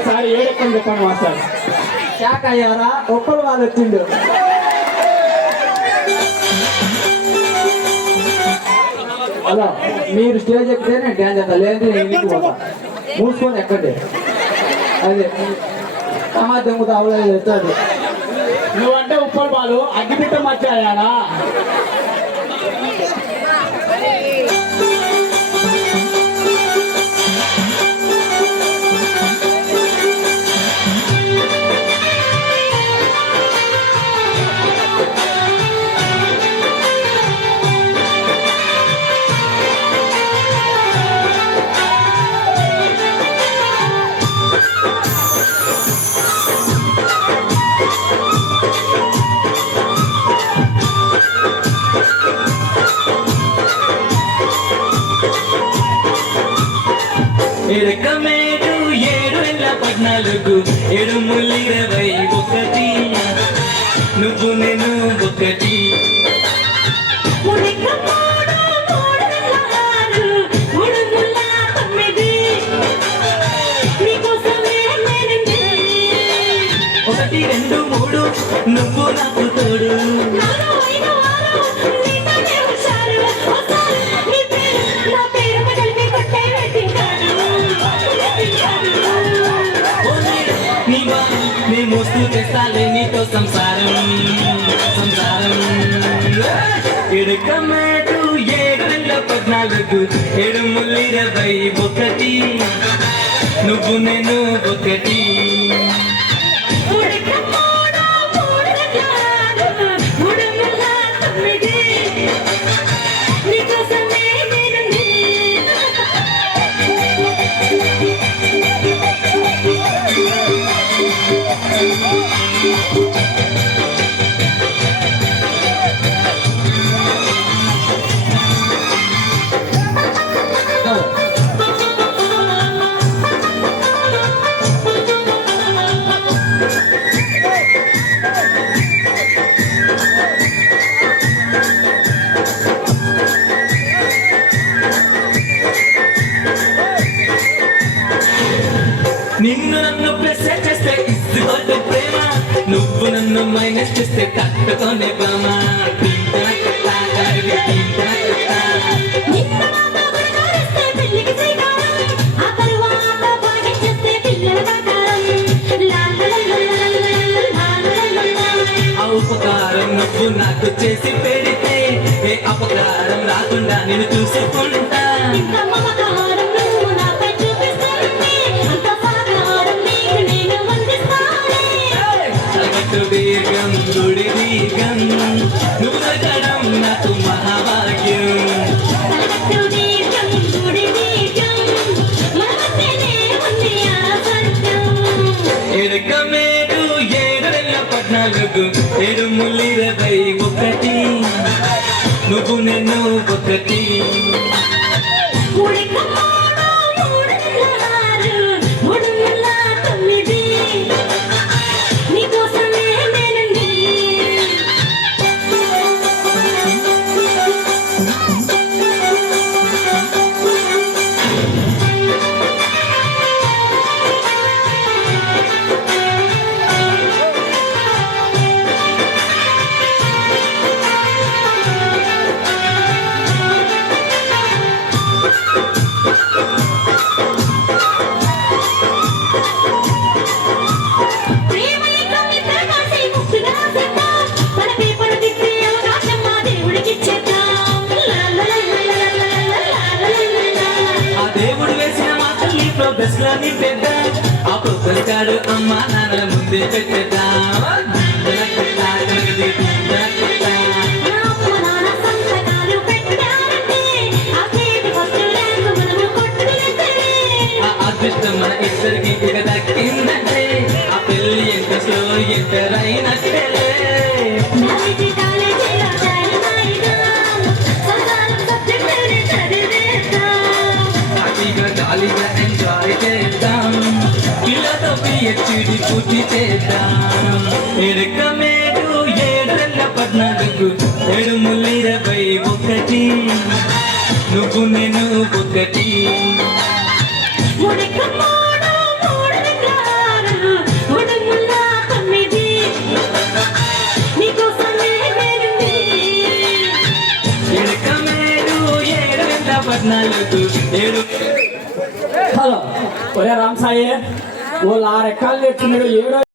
ఒకసారి ఏడెక్కని చెప్పండి master. Shock అయ్యారా? ఒక్కరు వాళ్ళు వచ్చిండు. హలో, మీరు స్టేజ్ ఎక్కితే నేను డ్యాన్స్ చేస్తా, లేదంటే నేను ఇంటికి పోతా. మూసుకొని ఎక్కండి. అదే సమాజం కూడా అవలేదు ఎత్తాడు. నువ్వంటే ఉప్పల్ బాలు అగ్గిపిట్ట మర్చాయాడా? ఎరకమేడు 7,14 7,21 నువ్వు నేను ఒకటి. ఒకటి 2 3 నువ్వు నాకు తోడు. నీ మోస్తూ తెస్తాలే నీతో సంసారం సంసారం. ఎడకమేటు 7,14 7,21 నువ్వు నేను ఒకటి. నిన్ను నన్ను ప్లస్ చేస్తే ఇస్తుకోదు ప్రేమ, నువ్వు నన్ను మైనస్ చేస్తే తట్టుకోనే బామ. ఆ ఉపకారం నువ్వు నాకు చేసి పెడితే ఏ అపకారం రాకుండా నేను చూసుకుంటా. దీర్ఘం గుడి దీర్ఘం నువ్వు తగ్గడం నాకు మహాభాగ్యం. ఎరకమేడు 7,14 7,21 నువ్వు నేను ఒకటి. బెస్లాని పెద్ద ఆ పుస్తకాడు అమ్మ నాన్నల ముందే పెట్టేదా. అదృష్టం మన ఇద్దరికి ఇక దక్కిందంటే ఆ పెళ్లి ఎంత స్లో ఎంతరైనట్టే. జాలీగా ఎంజాయ్ చేద్దాం, పిల్లతో పిహెచ్డి పూర్తి చేద్దాం. ఎరకమేడు 7,14 7,21 నువ్వు నేను ఒకటి. కింద 14 7 హలో ఒరే రామ్ సాయి ఓ 6 ఎకరాలు నేర్చుకున్నాడు 7